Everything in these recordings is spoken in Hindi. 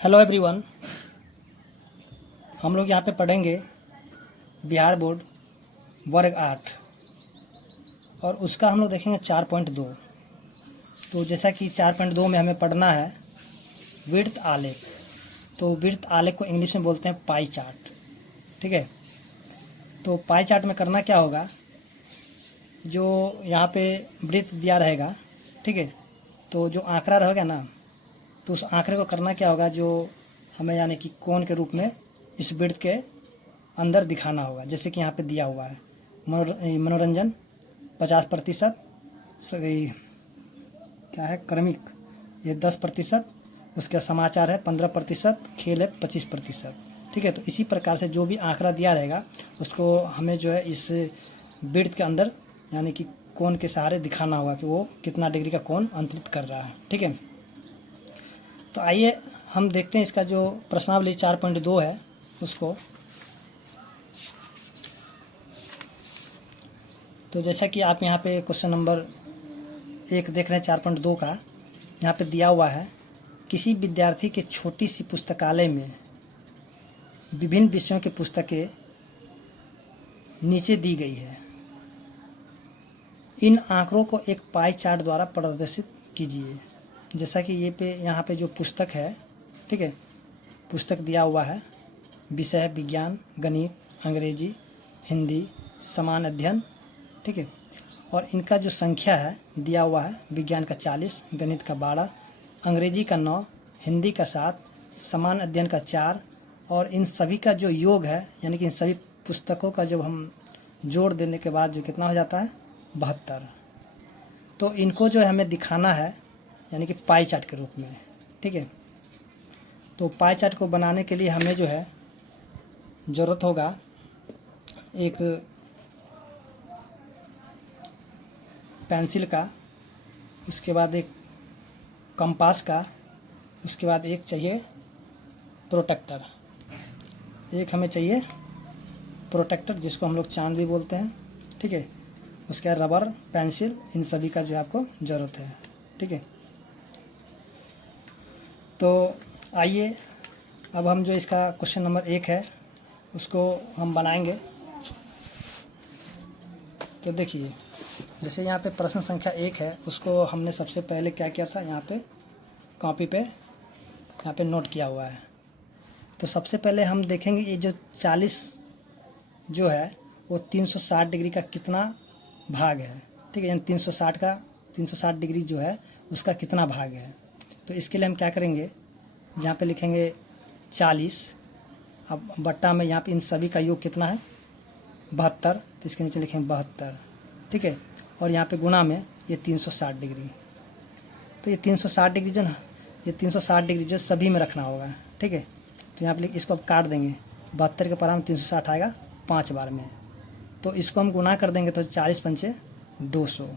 Hello everyone. हम लोग यहाँ पे पढ़ेंगे बिहार बोर्ड वर्ग 8 और उसका हम लोग देखेंगे 4.2। तो जैसा कि 4.2 में हमें पढ़ना है विड्थ आलेख। तो विड्थ आलेख को इंग्लिश में बोलते हैं पाई चार्ट। ठीक है, तो पाई चार्ट में करना क्या होगा, जो यहाँ पे वृत्त दिया रहेगा, ठीक है, तो जो आंकड़ा रहेगा ना, तो उस आंकड़े को करना क्या होगा, जो हमें यानी कि कोण के रूप में इस वृत्त के अंदर दिखाना होगा। जैसे कि यहाँ पे दिया हुआ है मनोरंजन 50%, क्या है क्रमिक ये 10%, उसका समाचार है 15%, खेल है 25%। ठीक है, तो इसी प्रकार से जो भी आंकड़ा दिया रहेगा उसको हमें जो है इस वृत्त के अंदर यानी कि कोण के सहारे दिखाना होगा कि वो कितना डिग्री का कोण अंतरित कर रहा है। ठीक है, तो आइए हम देखते हैं इसका जो प्रश्नावली 4.2 है उसको। तो जैसा कि आप यहाँ पे क्वेश्चन नंबर 1 देख रहे हैं 4.2 का, यहाँ पे दिया हुआ है किसी विद्यार्थी के छोटी सी पुस्तकालय में विभिन्न विषयों की पुस्तकें नीचे दी गई है। इन आंकड़ों को एक पाई चार्ट द्वारा प्रदर्शित कीजिए। जैसा कि ये पे यहाँ पे जो पुस्तक है, ठीक है, पुस्तक दिया हुआ है, विषय है विज्ञान, गणित, अंग्रेजी, हिंदी, सामान्य अध्ययन। ठीक है, और इनका जो संख्या है दिया हुआ है, विज्ञान का 40, गणित का 12, अंग्रेजी का 9, हिंदी का 7, सामान्य अध्ययन का 4, और इन सभी का जो योग है यानी कि इन सभी पुस्तकों का जब हम जोड़ देने के बाद जो कितना हो जाता है 72। तो इनको जो है हमें दिखाना है यानी कि पाई चार्ट के रूप में। ठीक है, तो पाई चार्ट को बनाने के लिए हमें जो है ज़रूरत होगा एक पेंसिल का, उसके बाद एक कंपास का, उसके बाद एक चाहिए प्रोटेक्टर, एक हमें चाहिए प्रोटेक्टर जिसको हम लोग चांद भी बोलते हैं। ठीक है, उसके बाद रबर, पेंसिल, इन सभी का जो है आपको ज़रूरत है। ठीक है, तो आइए अब हम जो इसका क्वेश्चन नंबर 1 है उसको हम बनाएंगे। तो देखिए, जैसे यहाँ पे प्रश्न संख्या 1 है उसको हमने सबसे पहले क्या किया था, यहाँ पे कॉपी पे यहाँ पे नोट किया हुआ है। तो सबसे पहले हम देखेंगे ये जो 40 जो है वो 360 डिग्री का कितना भाग है। ठीक है, यानी 360 डिग्री जो है उसका कितना भाग है। तो इसके लिए हम क्या करेंगे, जहाँ पे लिखेंगे 40, अब बट्टा में यहाँ पे इन सभी का योग कितना है 72, तो इसके नीचे लिखेंगे 72। ठीक है, और यहाँ पे गुना में ये 360 डिग्री। तो ये 360 डिग्री जो ना, ये 360 डिग्री जो सभी में रखना होगा। ठीक है, तो यहाँ पे इसको अब काट देंगे, 72 के पराम 360 आएगा 5 बार में, तो इसको हम गुना कर देंगे तो 40 पंचे 200,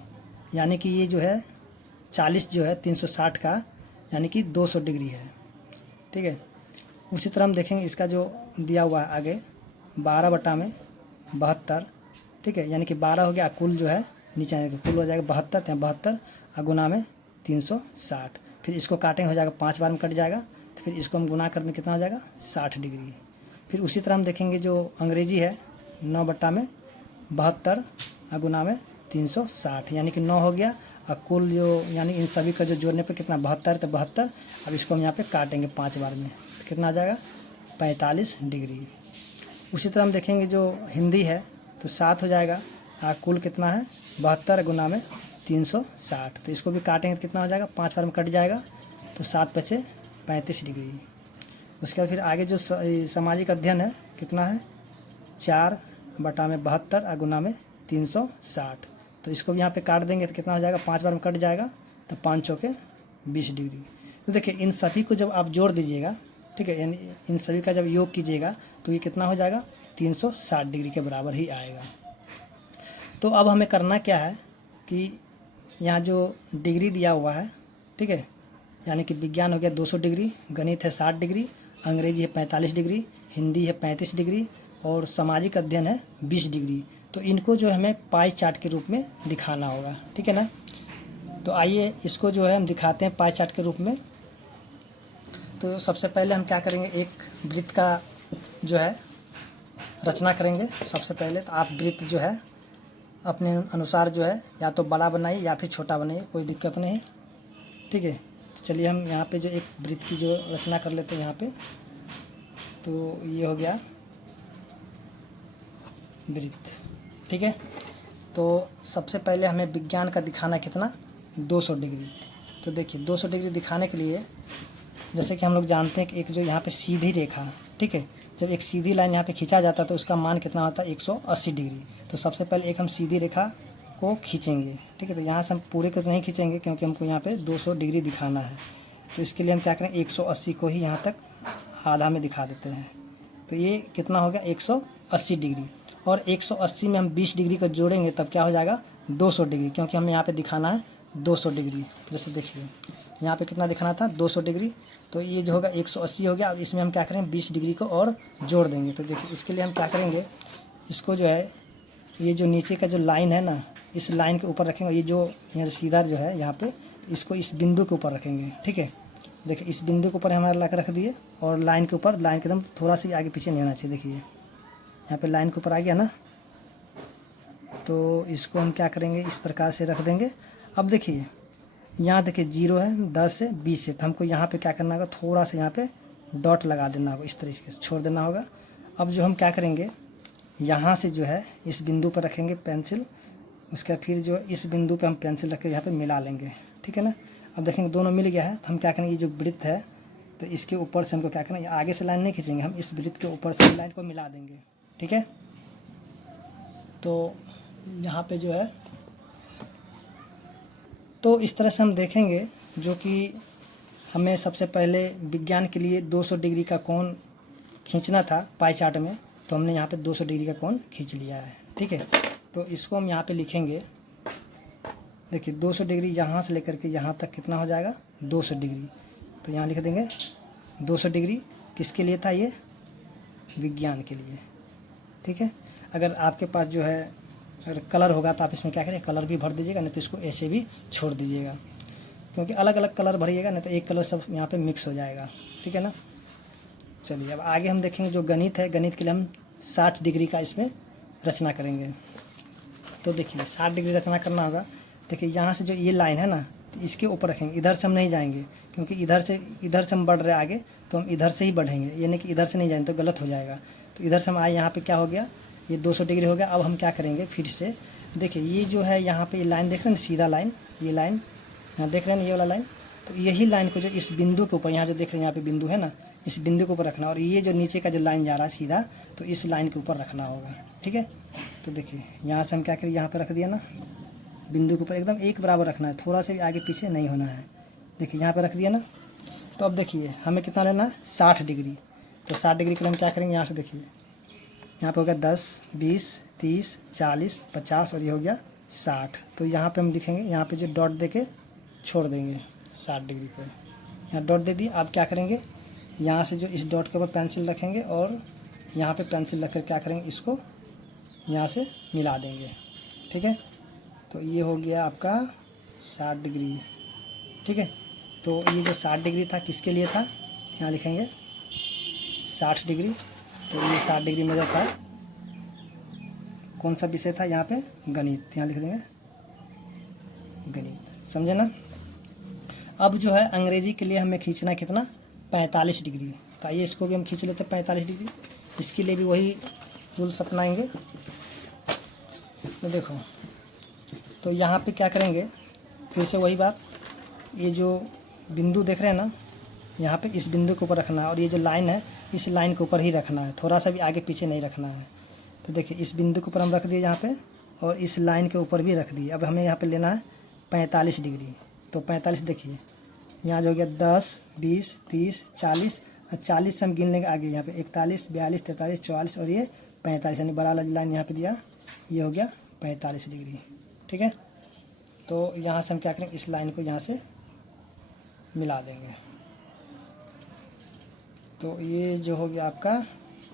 यानी कि ये जो है 40 जो है 360 का यानी कि 200 डिग्री है। ठीक है, उसी तरह हम देखेंगे इसका जो दिया हुआ है आगे 12 बटा में 72। ठीक है, यानी कि 12 हो गया, कुल जो है नीचे आएगा, कुल हो जाएगा 72, तो 72 और गुना में 360। फिर इसको काटेंगे हो जाएगा 5 बार में कट जाएगा, तो फिर इसको हम गुना करने कितना हो जाएगा 60 डिग्री। फिर उसी तरह हम देखेंगे जो अंग्रेजी है 9 बटा में 72 और गुना में 360, यानी कि 9 हो गया, और कुल जो यानी इन सभी का जो जोड़ने पर कितना 72, तो 72। अब इसको हम यहाँ पे काटेंगे 5 बार में, तो कितना आ जाएगा 45 डिग्री। उसी तरह हम देखेंगे जो हिंदी है तो 7 हो जाएगा, और कुल कितना है 72 गुना में 360, तो इसको भी काटेंगे तो कितना हो जाएगा 5 बार में कट जाएगा, तो 7 बचे 35 डिग्री। उसके बाद फिर आगे जो सामाजिक अध्ययन है कितना है 4 बटा में 72 और गुना में 360, तो इसको भी यहाँ पे काट देंगे तो कितना हो जाएगा 5 बार में कट जाएगा, तो 5 चौके 20 डिग्री। तो देखिए इन सभी को जब आप जोड़ दीजिएगा, ठीक है, यानी इन सभी का जब योग कीजिएगा तो ये कितना हो जाएगा 360 डिग्री के बराबर ही आएगा। तो अब हमें करना क्या है कि यहाँ जो डिग्री दिया हुआ है, ठीक है, यानी कि विज्ञान हो गया 200 डिग्री, गणित है 60 डिग्री, अंग्रेजी है 45 डिग्री, हिंदी है 35 डिग्री, और सामाजिक अध्ययन है 20 डिग्री। तो इनको जो हमें पाई चार्ट के रूप में दिखाना होगा। ठीक है ना, तो आइए इसको जो है हम दिखाते हैं पाई चार्ट के रूप में। तो सबसे पहले हम क्या करेंगे, एक वृत्त का जो है रचना करेंगे। सबसे पहले तो आप वृत्त जो है अपने अनुसार जो है या तो बड़ा बनाइए या फिर छोटा बनाइए, कोई दिक्कत नहीं, ठीक है। तो चलिए हम यहाँ पे जो एक वृत्त की जो रचना कर लेते हैं यहाँ पे। तो ये हो गया वृत्त, ठीक है। तो सबसे पहले हमें विज्ञान का दिखाना कितना, 200 डिग्री। तो देखिए 200 डिग्री दिखाने के लिए जैसे कि हम लोग जानते हैं कि एक जो यहाँ पे सीधी रेखा, ठीक है, जब एक सीधी लाइन यहाँ पे खींचा जाता है तो उसका मान कितना होता है, 180 डिग्री। तो सबसे पहले एक हम सीधी रेखा को खींचेंगे, ठीक है। तो यहाँ से हम पूरे को नहीं खींचेंगे क्योंकि हमको यहाँ पे 200 डिग्री दिखाना है। तो इसके लिए हम क्या करें, 180 को ही यहाँ तक आधा में दिखा देते हैं। तो ये कितना हो गया, 180 डिग्री। और 180 में हम 20 डिग्री को जोड़ेंगे तब क्या हो जाएगा, 200 डिग्री, क्योंकि हमें यहाँ पे दिखाना है 200 डिग्री। जैसे देखिए यहाँ पे कितना दिखाना था, 200 डिग्री। तो ये जो होगा 180 हो गया। अब इसमें हम क्या करेंगे, 20 डिग्री को और जोड़ देंगे। तो देखिए इसके लिए हम क्या करेंगे, इसको जो है ये जो नीचे का जो लाइन है ना, इस लाइन के ऊपर रखेंगे। ये जो यहाँ सीधा जो है यहाँ पे, इसको इस बिंदु के ऊपर रखेंगे, ठीक है। देखिए इस बिंदु के ऊपर हमारे ला कर रख दिए, और लाइन के ऊपर, लाइन के एकदम थोड़ा सा भी आगे पीछे नहीं होना चाहिए। देखिए यहाँ पे लाइन के ऊपर आ गया ना, तो इसको हम क्या करेंगे, इस प्रकार से रख देंगे। अब देखिए यहाँ देखिए 0 है, 10 है, 20 है। तो हमको यहाँ पे क्या करना होगा, थोड़ा सा यहाँ पे डॉट लगा देना होगा, इस तरीके से छोड़ देना होगा। अब जो हम क्या करेंगे, यहाँ से जो है इस बिंदु पर रखेंगे पेंसिल, उसका फिर जो इस बिंदु पे हम पेंसिल रख के यहाँ पे मिला लेंगे, ठीक है ना। अब देखेंगे दोनों मिल गया है। तो हम क्या करेंगे, ये जो वृत्त है तो इसके ऊपर से हमको क्या करना है, आगे से लाइन नहीं खींचेंगे, हम इस वृत्त के ऊपर से लाइन को मिला देंगे, ठीक है। तो यहाँ पे जो है, तो इस तरह से हम देखेंगे जो कि हमें सबसे पहले विज्ञान के लिए 200 डिग्री का कोण खींचना था पाई चार्ट में। तो हमने यहाँ पे 200 डिग्री का कोण खींच लिया है, ठीक है। तो इसको हम यहाँ पे लिखेंगे। देखिए 200 डिग्री यहाँ से लेकर के यहाँ तक कितना हो जाएगा, 200 डिग्री। तो यहाँ लिख देंगे 200 डिग्री। किसके लिए था ये, विज्ञान के लिए, ठीक है। अगर आपके पास जो है अगर कलर होगा तो आप इसमें क्या करें, कलर भी भर दीजिएगा, नहीं तो इसको ऐसे भी छोड़ दीजिएगा, क्योंकि अलग अलग कलर भरिएगा नहीं तो एक कलर सब यहाँ पे मिक्स हो जाएगा, ठीक है ना। चलिए अब आगे हम देखेंगे जो गणित है, गणित के लिए हम 60 डिग्री का इसमें रचना करेंगे। तो देखिए 60 डिग्री रचना करना होगा। देखिए यहाँ से जो ये लाइन है ना, तो इसके ऊपर रखेंगे। इधर से हम नहीं जाएंगे क्योंकि इधर से हम बढ़ रहे आगे, तो हम इधर से ही बढ़ेंगे, यानी कि इधर से नहीं जाएंगे तो गलत हो जाएगा। तो इधर से हम आए, यहाँ पे क्या हो गया, ये 200 डिग्री हो गया। अब हम क्या करेंगे, फिर से देखिए ये जो है यहाँ पे ये लाइन देख रहे हैं, सीधा लाइन, ये लाइन यहाँ देख रहे हैं, ये वाला लाइन। तो यही लाइन को जो इस बिंदु के ऊपर, यहाँ जो देख रहे हैं यहाँ पे बिंदु है ना, इस बिंदु के ऊपर रखना, और ये जो नीचे का जो लाइन जा रहा है सीधा, तो इस लाइन के ऊपर रखना होगा, ठीक है। तो देखिए यहाँ से हम क्या करें, यहाँ पर रख दिया ना, बिंदु के ऊपर एकदम एक बराबर रखना है, थोड़ा सा भी आगे पीछे नहीं होना है। देखिए यहाँ पर रख दिया ना। तो अब देखिए हमें कितना लेना है, 60 डिग्री। तो 60 डिग्री के लिए हम क्या करेंगे, यहाँ से देखिए यहाँ पे हो गया 10, 20, 30, 40, 50 और ये हो गया 60। तो यहाँ पे हम लिखेंगे, यहाँ पे जो डॉट दे के छोड़ देंगे 60 डिग्री पे, यहाँ डॉट दे दिए। अब क्या करेंगे, यहाँ से जो इस डॉट के ऊपर पेंसिल रखेंगे और यहाँ पे पेंसिल रख कर क्या करेंगे, इसको यहाँ से मिला देंगे, ठीक है। तो ये हो गया आपका 60 डिग्री, ठीक है। तो ये जो 60 डिग्री था किसके लिए था, यहाँ लिखेंगे 60 डिग्री। तो ये 60 डिग्री मेरा था, कौन सा विषय था यहाँ पे, गणित, यहाँ लिख देंगे गणित, समझे ना। अब जो है अंग्रेजी के लिए हमें खींचना कितना, 45 डिग्री। तो आइए इसको भी हम खींच लेते हैं 45 डिग्री। इसके लिए भी वही रूल्स अपनाएंगे। तो देखो, तो यहाँ पे क्या करेंगे, फिर से वही बात, ये जो बिंदु देख रहे हैं ना, यहाँ पे इस बिंदु के ऊपर रखना है, और ये जो लाइन है इस लाइन के ऊपर ही रखना है, थोड़ा सा भी आगे पीछे नहीं रखना है। तो देखिए इस बिंदु के ऊपर हम रख दिए यहाँ पे, और इस लाइन के ऊपर भी रख दिए। अब हमें यहाँ पे लेना है 45 डिग्री। तो 45 देखिए यहाँ जो हो गया 10, 20, 30, 40 और 40 से हम गिन लेंगे आगे, यहाँ पे 41, 42, 43, 44 और ये 45, यानी बड़ा वाला लाइन यहाँ पे दिया, ये हो गया 45 डिग्री, ठीक है। तो यहाँ से हम क्या करेंगे, इस लाइन को यहाँ से मिला देंगे। तो ये जो हो गया आपका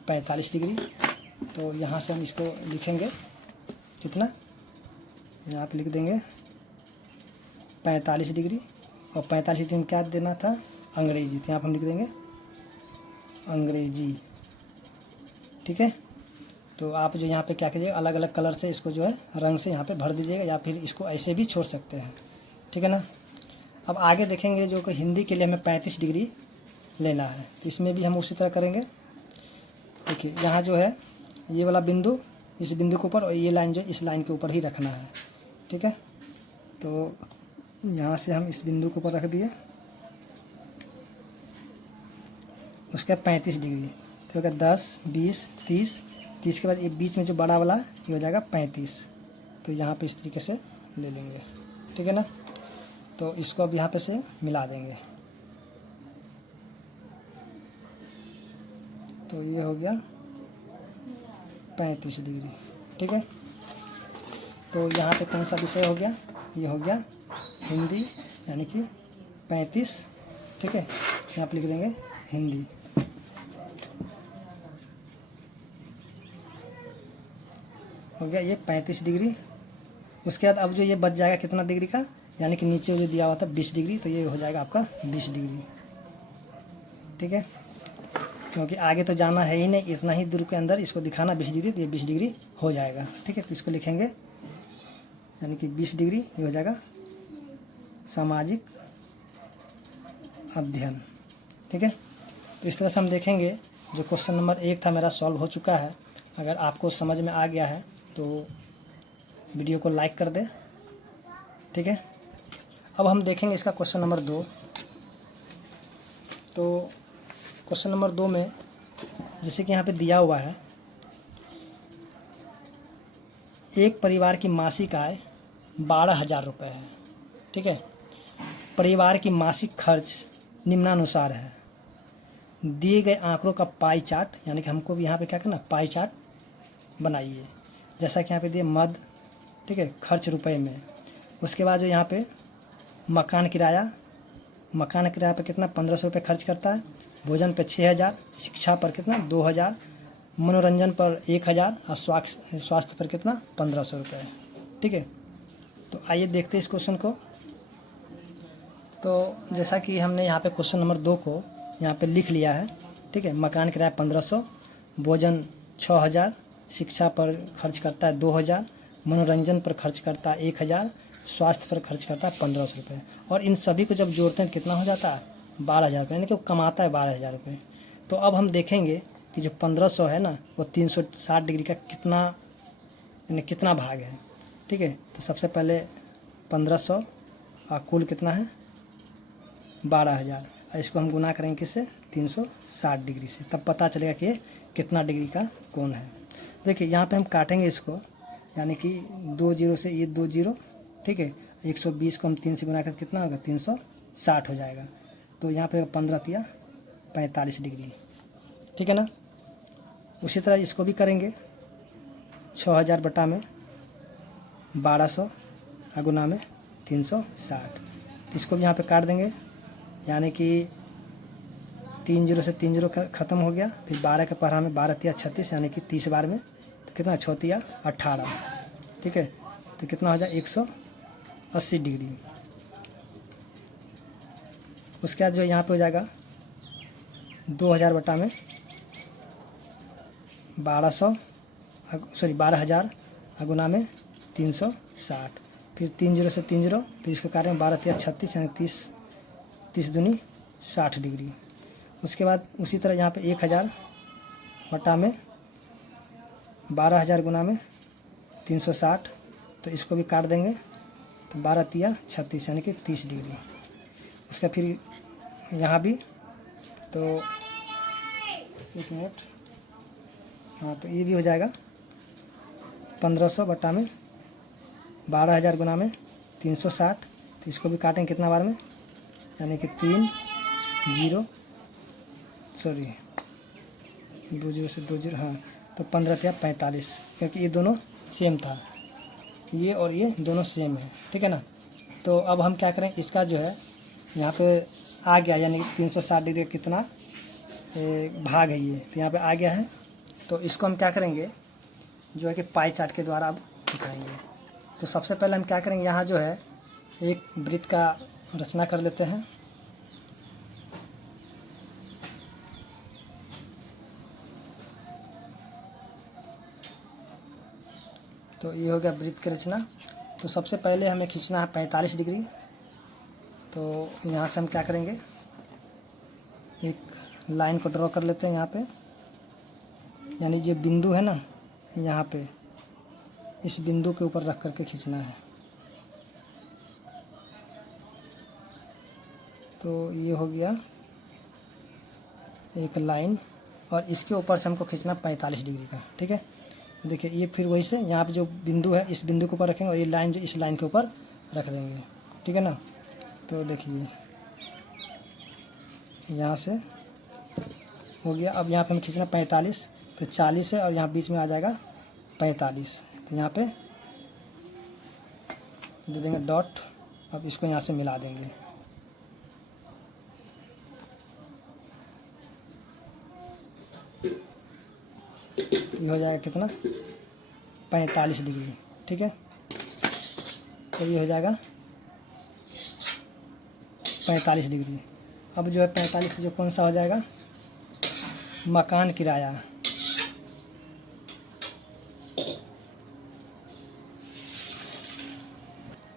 45 डिग्री। तो यहाँ से हम इसको लिखेंगे कितना, यहाँ पे लिख देंगे 45 डिग्री। और 45 डिग्री में क्या देना था, अंग्रेजी, तो यहाँ पर हम लिख देंगे अंग्रेजी। ठीक है, तो आप जो यहाँ पे क्या कीजिएगा, अलग अलग कलर से इसको जो है रंग से यहाँ पे भर दीजिएगा, या फिर इसको ऐसे भी छोड़ सकते हैं। ठीक है ना। अब आगे देखेंगे जो कि हिंदी के लिए हमें 35 डिग्री लेना है, तो इसमें भी हम उसी तरह करेंगे। देखिए यहाँ जो है ये वाला बिंदु इस बिंदु के ऊपर, और ये लाइन जो इस लाइन के ऊपर ही रखना है। ठीक है, तो यहाँ से हम इस बिंदु के ऊपर रख दिए, उसके 35 डिग्री, तो होगा 10, 20, 30, 30 के बाद ये बीच में जो बड़ा वाला ये हो जाएगा 35। तो यहाँ पे इस तरीके से ले लेंगे। ठीक है ना, तो इसको अब यहाँ पे से मिला देंगे, तो ये हो गया 35 डिग्री। ठीक है, तो यहाँ पे कौन सा विषय हो गया, ये हो गया हिंदी, यानी कि 35। ठीक है, यहाँ पे लिख देंगे हिंदी। हो गया ये 35 डिग्री। उसके बाद अब जो ये बच जाएगा कितना डिग्री का, यानी कि नीचे जो दिया हुआ था 20 डिग्री, तो ये हो जाएगा आपका 20 डिग्री। ठीक है, क्योंकि आगे तो जाना है ही नहीं, इतना ही दूर के अंदर इसको दिखाना 20 डिग्री, तो ये 20 डिग्री हो जाएगा। ठीक है, तो इसको लिखेंगे, यानी कि 20 डिग्री ये हो जाएगा सामाजिक अध्ययन। ठीक है, तो इस तरह से हम देखेंगे जो क्वेश्चन नंबर 1 था मेरा सॉल्व हो चुका है। अगर आपको समझ में आ गया है तो वीडियो को लाइक कर दे। ठीक है, अब हम देखेंगे इसका क्वेश्चन नंबर 2। तो क्वेश्चन नंबर 2 में जैसे कि यहाँ पे दिया हुआ है, एक परिवार की मासिक आय 12,000 रुपये है। ठीक है, परिवार की मासिक खर्च निम्नानुसार है। दिए गए आंकड़ों का पाई चार्ट, यानी कि हमको भी यहाँ पे क्या करना, पाई चार्ट बनाइए। जैसा कि यहाँ पे दिए मद, ठीक है, खर्च रुपए में। उसके बाद जो यहाँ पे मकान किराया पे कितना 1,500 रुपये खर्च करता है, भोजन पे 6,000, शिक्षा पर कितना 2,000, मनोरंजन पर 1,000 और स्वास्थ्य पर कितना 1,500 रुपये। ठीक है, तो आइए देखते हैं इस क्वेश्चन को। तो जैसा कि हमने यहाँ पे क्वेश्चन नंबर 2 को यहाँ पे लिख लिया है। ठीक है, मकान किराया 1,500, भोजन 6,000, शिक्षा पर खर्च करता है 2,000, मनोरंजन पर खर्च करता है 1,000, स्वास्थ्य पर खर्च करता है 1,500 रुपये। और इन सभी को जब जोड़ते हैं कितना हो जाता है 12,000 रुपये, यानी कि वो कमाता है 12,000 रुपये। तो अब हम देखेंगे कि जो 1,500 है ना, वो 360 डिग्री का कितना, यानी कितना भाग है। ठीक है, तो सबसे पहले 1,500 और कुल कितना है 12,000, इसको हम गुना करेंगे किससे 360 डिग्री से, तब पता चलेगा कि ये कितना डिग्री का कोण है। देखिए यहाँ पे हम काटेंगे इसको, यानी कि 2 जीरो से ये 2 जीरो। ठीक है, 120 को हम 3 से गुना करके कितना होगा 360 हो जाएगा। तो यहाँ पे 15 तिया 45 डिग्री। ठीक है ना, उसी तरह इसको भी करेंगे, 6,000 बटा में 1,200 गुना में 360, इसको भी यहाँ पे काट देंगे, यानी कि 3 जीरो से 3 जीरो ख़त्म हो गया। फिर 12 के पढ़ा में 12 तिया 36, यानी कि 30 बार में तो कितना 6 तिया 18। ठीक है, तो कितना हो जाए 180 डिग्री। उसके बाद जो यहाँ पे हो जाएगा 2,000 बटा में 12,000 गुना में 360, फिर 3 जीरो से 3 जीरो, फिर इसको काटें 12 तिया 36, यानी 30 दूनी 60 डिग्री। उसके बाद उसी तरह यहाँ पे 1,000 बटा में 12,000 गुना में 360, तो इसको भी काट देंगे, तो 12 तिया 36, यानी कि 30 डिग्री। उसका फिर यहाँ भी तो 1 मिनट, हाँ, तो ये भी हो जाएगा 1,500 बटा में 12,000 गुना में 360, तो इसको भी काटेंगे कितना बार में, यानी कि 2 जीरो से 2 जीरो, हाँ, तो 15 तिया 45, क्योंकि ये दोनों सेम था, ये और ये दोनों सेम है। ठीक है ना, तो अब हम क्या करें, इसका जो है यहाँ पे आ गया, यानी कि 360 डिग्री का कितना भाग है ये, तो यहाँ पे आ गया है। तो इसको हम क्या करेंगे, जो है कि पाई चार्ट के द्वारा अब दिखाएंगे। तो सबसे पहले हम क्या करेंगे, यहाँ जो है एक वृत्त का रचना कर लेते हैं। तो ये हो गया वृत्त की रचना। तो सबसे पहले हमें खींचना है 45 डिग्री। तो यहाँ से हम क्या करेंगे, एक लाइन को ड्रॉ कर लेते हैं यहाँ पे, यानी ये बिंदु है ना, यहाँ पे इस बिंदु के ऊपर रख करके खींचना है। तो ये हो गया एक लाइन, और इसके ऊपर से हमको खींचना 45 डिग्री का। ठीक है, तो देखिए ये फिर वही से यहाँ पे जो बिंदु है इस बिंदु के ऊपर रखेंगे, और ये लाइन जो इस लाइन के ऊपर रख देंगे। ठीक है ना। तो देखिए यहाँ से हो गया। अब यहाँ पे हम खींचना 45, तो 40 है और यहाँ बीच में आ जाएगा 45। तो यहाँ पे दे देंगे डॉट। अब इसको यहाँ से मिला देंगे। ये हो जाएगा कितना, 45 डिग्री। ठीक है, तो ये हो जाएगा 45 डिग्री। अब जो है 45 जो कौन सा हो जाएगा, मकान किराया।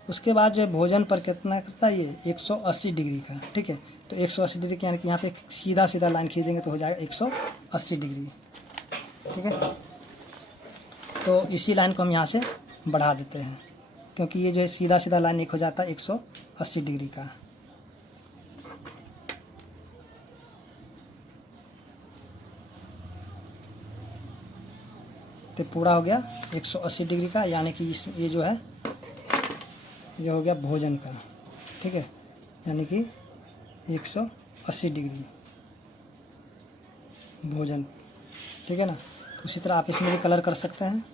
उसके बाद जो है भोजन पर कितना करता है ये 180 डिग्री का। ठीक है, तो 180 डिग्री यानी कि यहाँ पे सीधा सीधा लाइन खींच देंगे तो हो जाएगा 180 डिग्री। ठीक है, तो इसी लाइन को हम यहाँ से बढ़ा देते हैं, क्योंकि ये जो है सीधा सीधा लाइन एक हो जाता है 180 डिग्री का। तो पूरा हो गया 180 डिग्री का, यानी कि ये जो है ये हो गया भोजन का। ठीक है, यानी कि 180 डिग्री भोजन। ठीक है ना। तो उसी तरह आप इसमें भी कलर कर सकते हैं।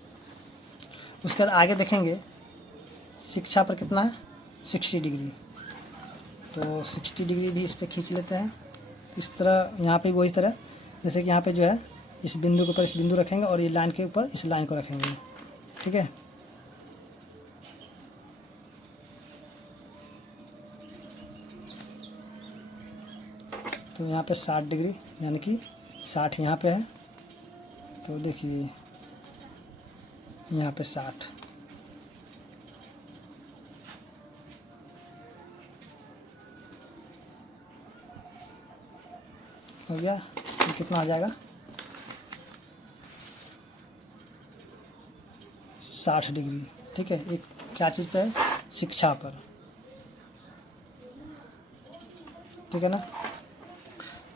उसके बाद आगे देखेंगे शिक्षा पर कितना है, 60 डिग्री। तो 60 डिग्री भी इस पर खींच लेते हैं। इस तरह यहाँ पे वही तरह, जैसे कि यहाँ पे जो है इस बिंदु के ऊपर इस बिंदु रखेंगे और ये लाइन के ऊपर इस लाइन को रखेंगे। ठीक है, तो यहाँ पे 60 डिग्री, यानी कि 60 यहाँ पे है। तो देखिए यहाँ पे 60। हो गया। ये कितना आ जाएगा, 60 डिग्री। ठीक है, एक क्या चीज़ पे है, शिक्षा पर। ठीक है ना।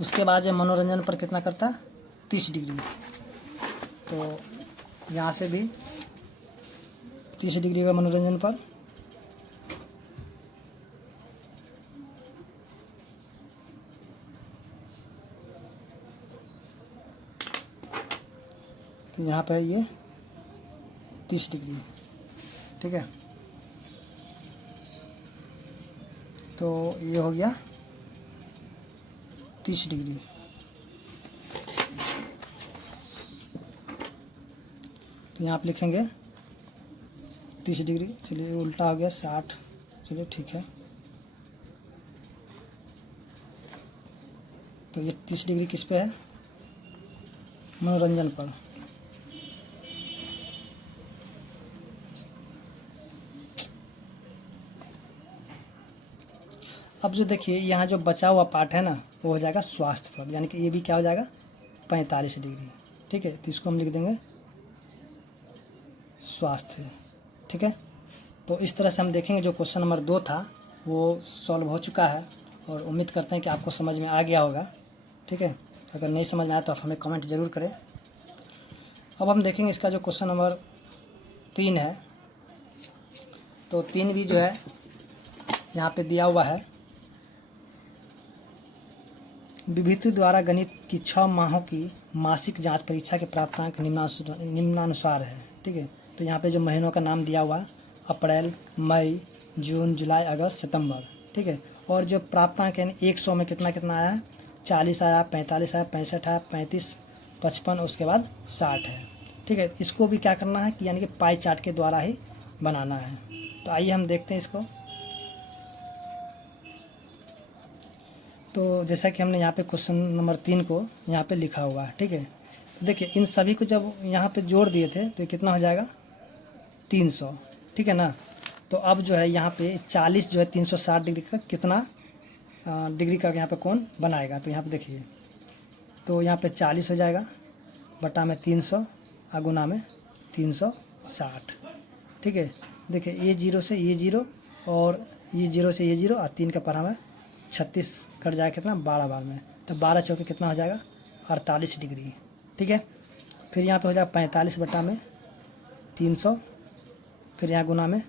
उसके बाद जो मनोरंजन पर कितना करता है, 30 डिग्री। तो यहाँ से भी 30 डिग्री का मनोरंजन पर। तो यहाँ पे ये 30 डिग्री। ठीक है, तो ये हो गया 30 डिग्री। तो यहाँ आप लिखेंगे 30 डिग्री। चलिए उल्टा हो गया 60। चलिए ठीक है, तो ये 30 डिग्री किस पे है, मनोरंजन पर। अब जो देखिए यहाँ जो बचा हुआ पार्ट है ना, वो हो जाएगा स्वास्थ्य पर, यानी कि ये भी क्या हो जाएगा, 45 डिग्री। ठीक है, तो इसको हम लिख देंगे स्वास्थ्य। ठीक है, तो इस तरह से हम देखेंगे जो क्वेश्चन नंबर 2 था वो सॉल्व हो चुका है, और उम्मीद करते हैं कि आपको समझ में आ गया होगा। ठीक है, अगर नहीं समझ में आया तो आप हमें कमेंट ज़रूर करें। अब हम देखेंगे इसका जो क्वेश्चन नंबर 3 है। तो 3 भी जो है यहाँ पे दिया हुआ है, विभूति द्वारा गणित की 6 माहों की मासिक जांच परीक्षा के प्राप्तांक निम्नानुसार है। ठीक है, तो यहाँ पे जो महीनों का नाम दिया हुआ है, अप्रैल, मई, जून, जुलाई, अगस्त, सितंबर। ठीक है, और जो प्राप्तांक यानी 100 में कितना कितना आया है, 40 आया, 45 आया, 65 आया, 35, 55, उसके बाद 60 है। ठीक है, इसको भी क्या करना है कि यानी कि पाई चार्ट के द्वारा ही बनाना है। तो आइए हम देखते हैं इसको। तो जैसा कि हमने यहाँ पे क्वेश्चन नंबर 3 को यहाँ पे लिखा हुआ है। ठीक है, देखिए इन सभी को जब यहाँ पे जोड़ दिए थे तो ये कितना हो जाएगा, 300, ठीक है ना। तो अब जो है यहाँ पे 40 जो है 360 डिग्री का कितना डिग्री का यहाँ पे कोण बनाएगा। तो यहाँ पे देखिए, तो यहाँ पे 40 हो जाएगा बटा में 300 गुना में 360, ठीक है। देखिए ये 0 से ये 0 और ये 0 से ये 0 और 3 का पढ़ा में 36 कट जाएगा कितना 12 बार में, तो 12 चौके कितना हो जाएगा 48 डिग्री, ठीक है। फिर यहाँ पे हो जाएगा 45 बटा में 300, फिर यहाँ गुना में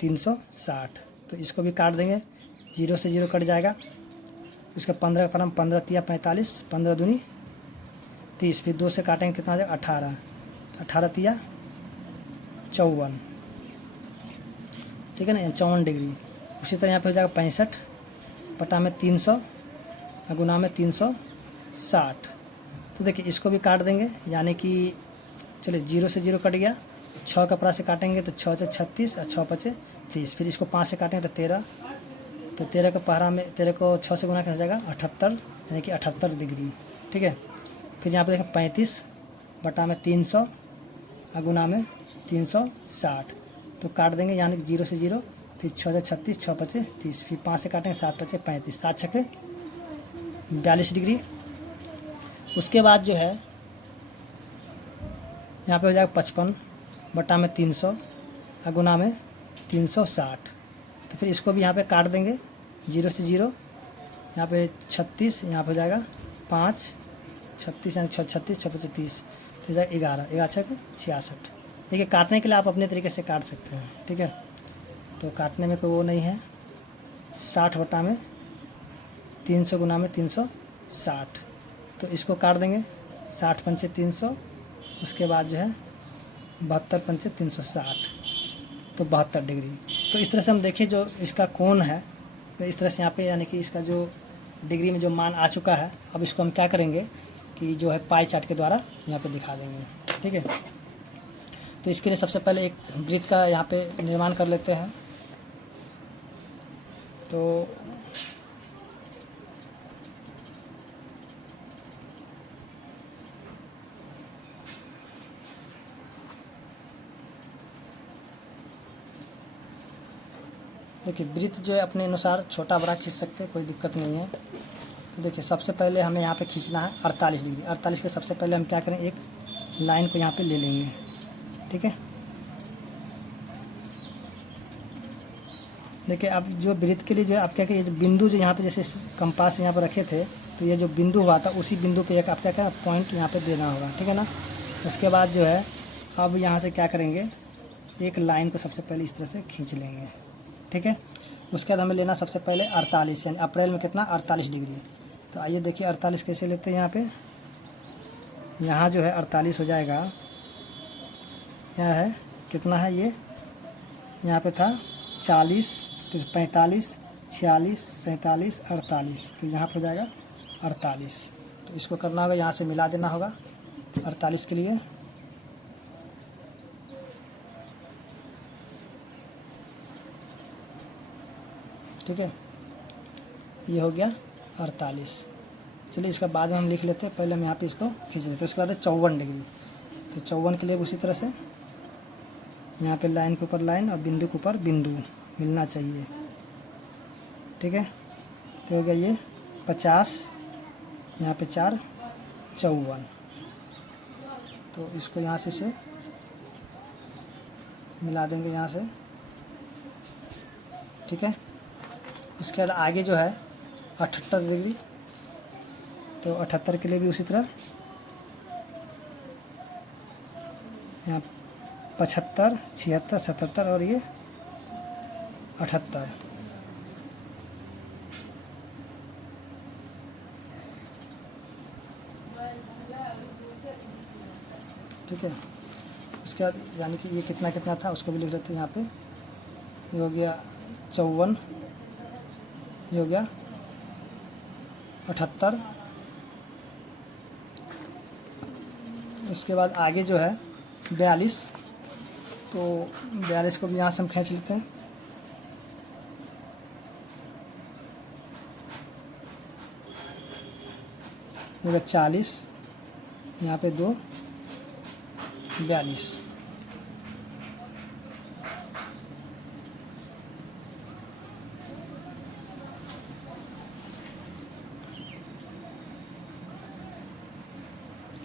360, तो इसको भी काट देंगे, 0 से 0 कट जाएगा, इसका 15 का पढ़ा 15 तिया 45, 15 दूनी 30, फिर 2 से काटेंगे कितना हो जाएगा 18, 18 तिया 54, ठीक है ना, 54 डिग्री। उसी तरह यहाँ पे हो जाएगा 65 बटा में 300 गुना में 360, तो देखिए इसको भी काट देंगे, यानी कि चलिए 0 से 0 कट गया, 6 का परा से काटेंगे तो 6 से 36 और 6 पचे 30, फिर इसको 5 से काटेंगे तो 13, तो 13 का पहरा में 13 को 6 से गुना कैसे जाएगा 78, यानी कि 78 डिग्री, ठीक है। फिर यहाँ पे देखें 35 बटा में 300 गुना में 360, तो काट देंगे, यानी कि 0 से 0, फिर 6 से 36, 6 पचे 30, फिर 5 से काटेंगे 7 पचे 35, 7 छके 42 डिग्री। उसके बाद जो है यहाँ पे हो जाएगा 55 बटा में 300 गुना में 360, तो फिर इसको भी यहाँ पे काट देंगे, 0 से 0, यहाँ पे 36, यहाँ पे हो जाएगा 5, 36 यानी 36, 6 पचे 30, तो जाएगा 11, 11 छके 66। देखिए काटने के लिए आप अपने तरीके से काट सकते हैं, ठीक है, तो काटने में कोई वो नहीं है। 60 बटा में 300 गुना में 360, तो इसको काट देंगे, 60 पंचे 300, उसके बाद जो है 72 पंचे 360, तो 72 डिग्री। तो इस तरह से हम देखिए जो इसका कोण है, तो इस तरह से यहाँ पे यानी कि इसका जो डिग्री में जो मान आ चुका है, अब इसको हम क्या करेंगे कि जो है पाई चार्ट के द्वारा यहाँ पे दिखा देंगे, ठीक है। तो इसके लिए सबसे पहले एक वृत्त का यहाँ पे निर्माण कर लेते हैं। तो देखिए वृत्त जो है अपने अनुसार छोटा बड़ा खींच सकते हैं, कोई दिक्कत नहीं है। तो देखिए सबसे पहले हमें यहाँ पे खींचना है 48 डिग्री। 48 के सबसे पहले हम क्या करें, एक लाइन को यहाँ पे ले लेंगे, ठीक है। देखिए अब जो वृत्त के लिए जो आप क्या करिए, जो बिंदु जो यहाँ पे जैसे कंपास यहाँ पे रखे थे, तो ये जो बिंदु हुआ था उसी बिंदु पे एक आप क्या करें पॉइंट यहाँ पे देना होगा, ठीक है ना। उसके बाद जो है अब यहाँ से क्या करेंगे, एक लाइन को सबसे पहले इस तरह से खींच लेंगे, ठीक है। उसके बाद हमें लेना सबसे पहले 48, यानी अप्रैल में कितना 48 डिग्री। तो आइए देखिए 48 कैसे लेते हैं। यहाँ पे यहाँ जो है 48 हो जाएगा, यहाँ है कितना है ये, यहाँ पे था 40, फिर 45, 46, 47, 48, तो यहाँ पे हो जाएगा 48। तो इसको करना होगा, यहाँ से मिला देना होगा 48 के लिए, ठीक है। ये हो गया 48। चलिए इसका बाद में हम लिख लेते हैं, पहले हम यहाँ पे इसको खींच लेते हैं। उसके बाद है 54 डिग्री। तो 54 के लिए उसी तरह से यहाँ पे लाइन के ऊपर लाइन और बिंदु के ऊपर बिंदु मिलना चाहिए, ठीक है। तो हो गया ये 50, यहाँ पे 4, 54। तो इसको यहाँ से मिला देंगे यहाँ से, ठीक है। उसके बाद आगे जो है 78 डिग्री। तो 78 के लिए भी उसी तरह यहाँ 75, 76, 77 और ये 78, ठीक है। उसके बाद यानी कि ये कितना कितना था उसको भी लिख लेते हैं यहाँ पे। ये हो गया 54, ये हो गया 78। उसके बाद आगे जो है 42, तो 42 को भी यहाँ से हम खींच लेते हैं। हो गया 40, यहाँ पे 2, 42,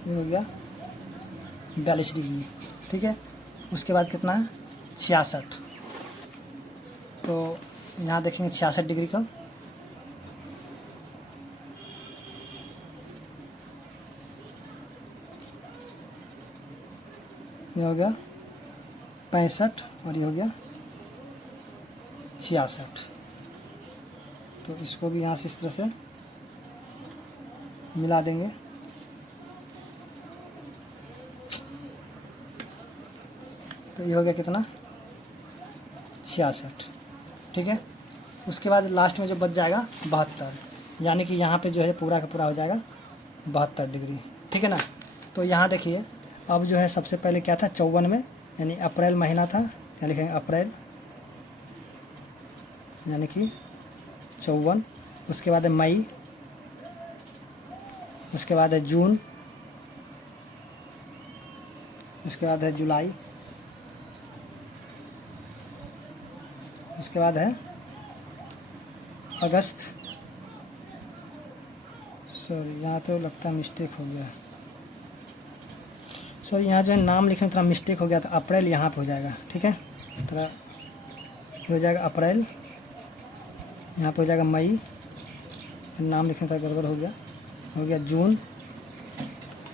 ये हो गया 42 डिग्री, ठीक है। उसके बाद कितना है 66, तो यहाँ देखेंगे 66 डिग्री का, ये हो गया 65 और ये हो गया 66। तो इसको भी यहाँ से इस तरह से मिला देंगे। तो ये हो गया कितना 66, ठीक है। उसके बाद लास्ट में जो बच जाएगा 72, यानी कि यहाँ पे जो है पूरा का पूरा हो जाएगा 72 डिग्री, ठीक है ना। तो यहाँ देखिए अब जो है सबसे पहले क्या था 54 में, यानी अप्रैल महीना था, क्या लिखेंगे अप्रैल, यानी कि 54। उसके बाद है मई, उसके बाद है जून, उसके बाद है जुलाई, उसके बाद है अगस्त, सॉरी यहाँ तो लगता है मिस्टेक हो गया, सॉरी यहाँ जो है नाम लिखने में थोड़ा मिस्टेक हो गया था, अप्रैल यहाँ पे हो जाएगा, ठीक है। थोड़ा हो जाएगा अप्रैल, यहाँ पे हो जाएगा मई, नाम लिखने थोड़ा गड़बड़ हो गया जून,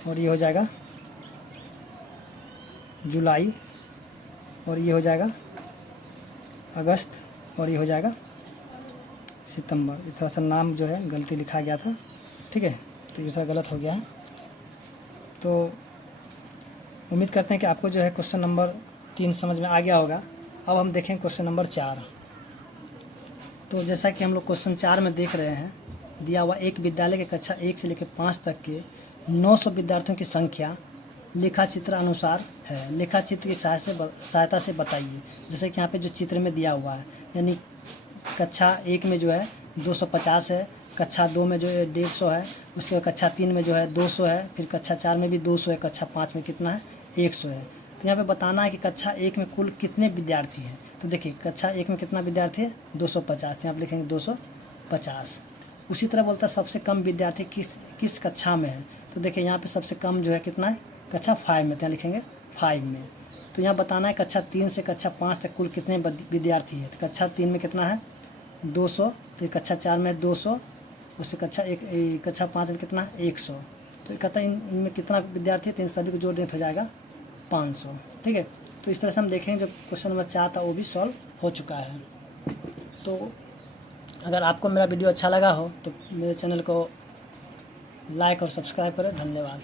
और ये हो जाएगा जुलाई, और ये हो जाएगा अगस्त, और ये हो जाएगा सितंबर। ये थोड़ा सा नाम जो है गलती लिखा गया था, ठीक है, तो ये थोड़ा गलत हो गया है। तो उम्मीद करते हैं कि आपको जो है क्वेश्चन नंबर 3 समझ में आ गया होगा। अब हम देखें क्वेश्चन नंबर 4। तो जैसा कि हम लोग क्वेश्चन 4 में देख रहे हैं, दिया हुआ एक विद्यालय के कक्षा 1 से लेकर 5 तक के 900 विद्यार्थियों की संख्या लेखा चित्र अनुसार है, लेखा चित्र की सहायता से बताइए। जैसे कि यहाँ पे जो चित्र में दिया हुआ है, यानी कक्षा 1 में जो है 250 है, कक्षा 2 में जो है 150 है, उसके बाद कक्षा 3 में जो है 200 है, फिर कक्षा 4 में भी 200 है, कक्षा 5 में कितना है 100 है। तो यहाँ पे बताना है कि कक्षा 1 में कुल कितने विद्यार्थी हैं। तो देखिए कक्षा 1 में कितना विद्यार्थी है 250, यहाँ पे लिखेंगे 250। उसी तरह बोलता है सबसे कम विद्यार्थी किस कक्षा में है। तो देखिए यहाँ पे सबसे कम जो है कितना है कक्षा 5 में, तो यहाँ लिखेंगे 5 में। तो यहाँ बताना है कक्षा 3 से कक्षा 5 तक कुल कितने विद्यार्थी है। तो कक्षा 3 में कितना है 200, फिर कक्षा 4 में 200, उससे कक्षा 5 में कितना है 100। तो कहता है इनमें कितना विद्यार्थी है, तो इन सभी को जोड़ दें तो हो जाएगा 500, ठीक है। तो इस तरह से हम देखेंगे जो क्वेश्चन नंबर 4 था वो भी सॉल्व हो चुका है। तो अगर आपको मेरा वीडियो अच्छा लगा हो तो मेरे चैनल को लाइक और सब्सक्राइब करें। धन्यवाद।